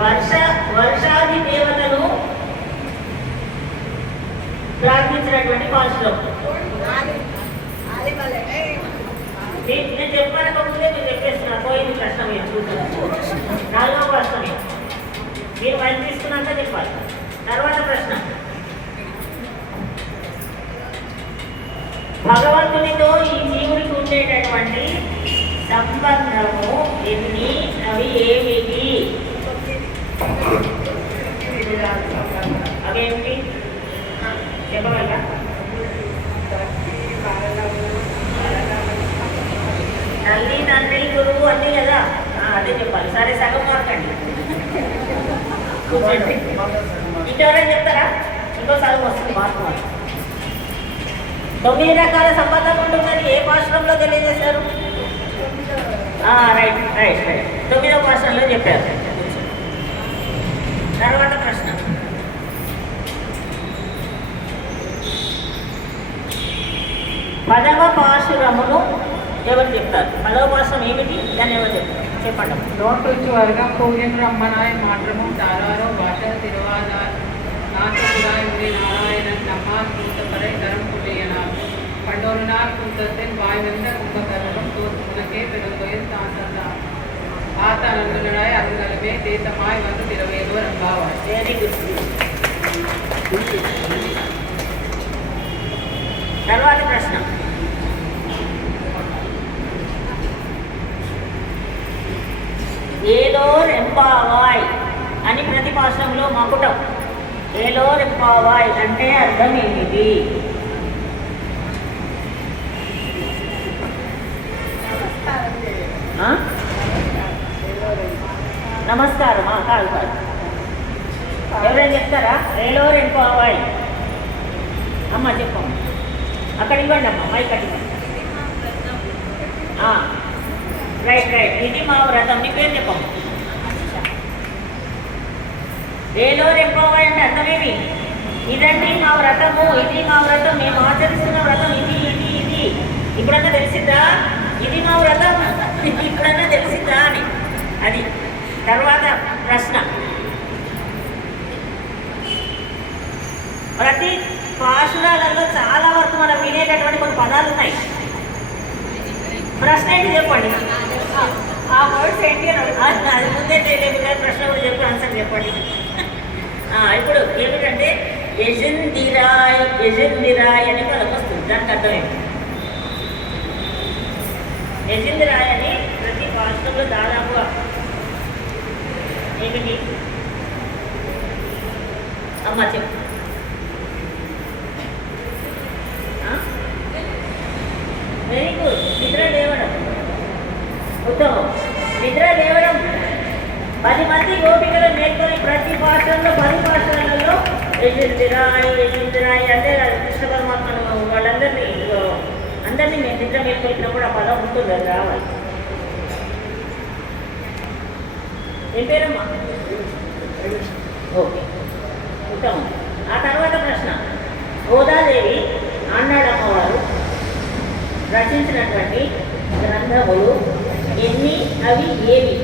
వర్ష వర్షాది దేవతను ప్రార్థించినటువంటి పాశ్రం నేను నేను చెప్పాక ముందే మీరు చెప్పేస్తున్నా. పోయింది ప్రశ్న మీరు చూద్దాం నాలుగో ప్రశ్న మీరు మైండ్ తీసుకున్నాక చెప్పాలి. తర్వాత ప్రశ్న. భగవంతునితో ఈ జీవుడికి ఉండేటటువంటి సంబంధము ఎన్ని అవి ఏమిటి? అవేమిటి చెప్పగలరా? తల్లి తండ్రి గురువు అన్నీ కదా? అదే చెప్పాలి. సరే సగం మార్కండి. ఇంకెవరైనా చెప్తారా? ఇంకో సగం వస్తుంది మార్పు తొమ్మిది రకాల సంబంధం ఉంటుందని ఏ పాశ్రంలో తెలియజేశారు? Right right right. తొమ్మిదవ పాశ్రంలో చెప్పారు. తర్వాత ప్రశ్న. పదవ పాశురమును ఎవరు చెప్తారు? పదవ పాశురం ఏమిటి? దాన్ని ఎవరు చెప్తారు? చెప్పండి. దోంట్లో వచ్చి వారుగా కోగేంద్ర అమ్మనాయ మాటము దారారో భాష తిరువాద నారాయణ సమాత్మరై ధరం పుణ్యనాథ్ పండోరునార్ కుంతత్తిన్ వాయువెంద కుంభకరణం తోసుకునకే పెరుగుతాయి నందునడాయ అరుగలమే దేశమాయ్ వందు తిరవేదో రంభావాయ్ వెరీ గుడ్ తర్వాత ప్రశ్న. ఏలో రెంపావాయ్ అని ప్రతి పాశ్రంలో మకుటం. ఏలో రెంపావాయ్ అంటే అర్థం ఏమిటి? ఆ? నమస్కారం. కాదు కాదు. ఎవరైనా చెప్తారా? రేలో రెంపావాయ్ అమ్మ చెప్పమ్మ అక్కడ ఇవ్వండి అమ్మ మైక్ అక్కడ ఇవ్వండి. Right right. ఇది మా వ్రతం. నీ పేరు చెప్పమ్మ రేలో రెంపావాయ్ అంటే అర్థమేమి ఇదండి మా వ్రతము ఇది మా వ్రతం. మేము ఆచరిస్తున్న వ్రతం ఇది ఇది ఇది ఇప్పుడన్నా తెలిసిందా ఇది మా వ్రతం ఇప్పుడన్నా తెలిసిందా అని అది తర్వాత ప్రశ్న. ప్రతి పాశురాలలో చాలా వరకు మనం వినేటటువంటి కొన్ని పదాలు ఉన్నాయి. ప్రశ్న ఏంటి చెప్పండి? ఆ వర్డ్స్ ఏంటి అది ముందే తెలియదు కానీ ప్రశ్న కూడా చెప్పి ఆన్సర్ చెప్పండి. ఆ, ఇప్పుడు ఏమిటంటే యజందిరాయ్ యజందిరాయ్ అని పదం వస్తుంది. దానికి అర్థం ఏంటి? యజందిరాయ్ అని ప్రతి పాఠంలో దాదాపుగా ఏమిటి అమ్మ చెప్పు. వెరీ గుడ్ నిద్ర లేవడం. ఉత్తమం. నిద్ర లేవడం. పది మంది గోపికలు మేల్కొని ప్రతి పాత్రలో పది పాత్రలలో యజుందిరాయి యజుందిరాయి అంటే కృష్ణ పరమాత్మను వాళ్ళందరినీ అందరినీ నేను నిద్ర మేల్కొలిపినప్పుడు ఆ పదం ఉంటుంది అది రావాలి. ఏం పేరమ్మా? ఓకే. ఉత్తమం ఆ తర్వాత ప్రశ్న. గోదాదేవి ఆండాడమ్మవారు రచించినటువంటి గ్రంథములు ఎన్ని అవి ఏవి?